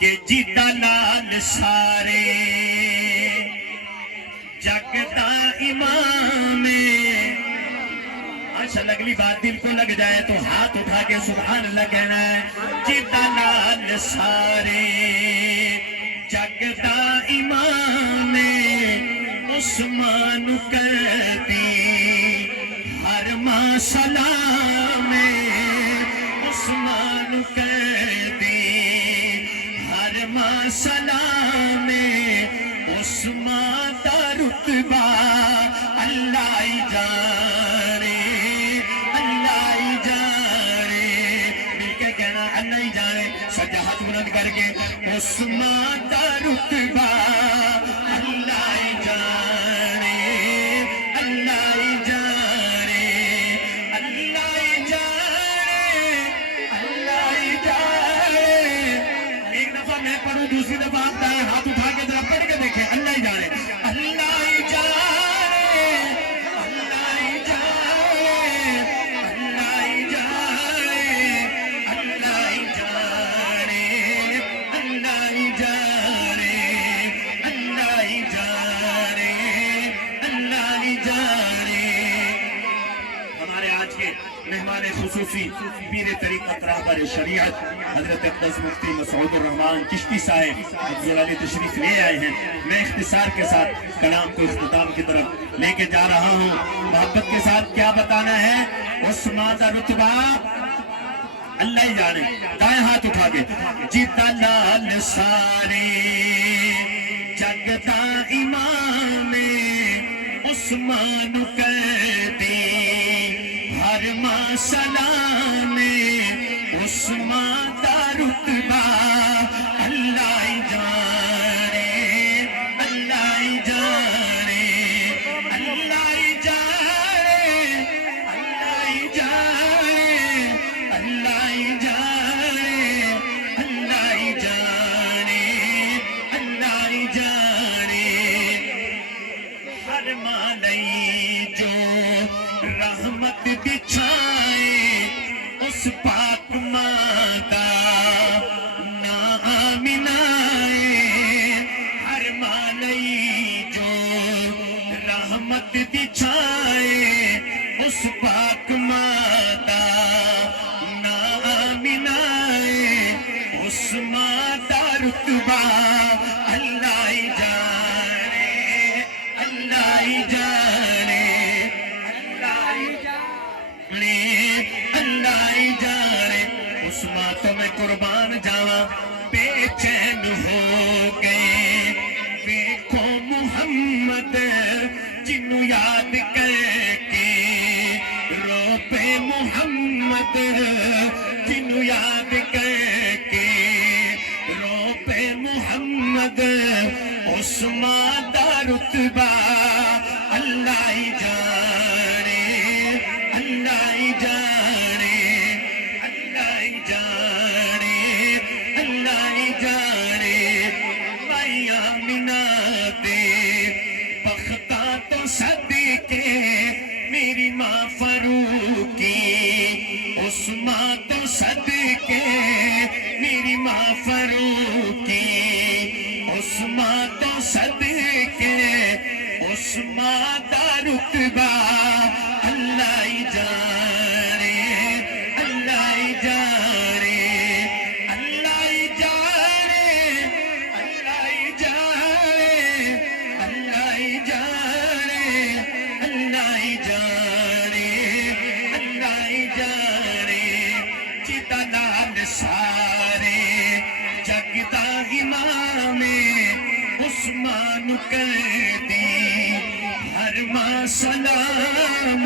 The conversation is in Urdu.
کہ جیتا لال سارے جگ دا امام ماشاءاللہ اگلی بات دل کو لگ جائے تو ہاتھ اٹھا کے سبحان اللہ کہنا ہے جیتا لال سارے جگ دا امام عثمان کرتی ہر ماں سلام عثمان کرتی ہر ماں سلام عثمان دا رتبہ اللہ جانے اللہ جانے مل کے کہنا اللہ جانے سجا ہاتھ بلند کر کے عثمان دا رتبہ اللہ جانے اللہ جانے اللہ جانے اللہ جانے ایک دفعہ میں پڑھوں دوسری دفعہ آپ دائیں ہاتھ اٹھا کے ذرا پڑھ کے دیکھیں اللہ جانے اللہ جانے اللہ جانے اللہ جانے اللہ جانے اللہ جانے اللہ جانے اللہ جانے ہمارے آج کے مہمان خصوصی پیر طریقت راہبر شریعت حضرت اقدس مفتی مسعود الرحمان چشتی صاحب افضل تشریف لے آئے ہیں میں اختصار کے ساتھ کلام کو اختتام کی طرف لے کے جا رہا ہوں محبت کے ساتھ کیا بتانا ہے عثمان دا رتبہ اللہ ہی جانے دائیں ہاتھ اٹھا کے جیتا لال سارے جگ دا امام عثمان کرتی ہر ماں سلام عثمان دا رتبہ اللہ جانے اللہ جانے اللہ جانے اللہ جانے اللہ جانے اللہ جانے اللہ جانے ہر مالی جو رحمت بچھائے اس پاک ماں کا نام آئے ہر مالی جو رحمت بچھائے اس پاک ماں کا نام آئے اس ماں کا رتبہ اللہ جانے اللہ جانے اللہ جانے اس ماں تو میں قربان جاواں بے چین ہو گئے دیکھو محمد جنوں یاد کر کے رو پہ محمد جنوں یاد کر کے رو پہ محمد عثمان دا رتبہ اللہ جانے اللہ جانے اللہ جانے اللہ جانے بھائی آمینہ دے بختہ تو صدقے میری ماں فاروقی عثمان تو صدقے میری ماں فاروقی عثمان تو صدقے عثمان دا رتبہ اللہ جانے اللہ جانے اللہ جانے اللہ جانے اللہ جانے اللہ جانے اللہ جانے جیتا لال سارے جگ دا امام عثمان کرتی ہر ماں سلام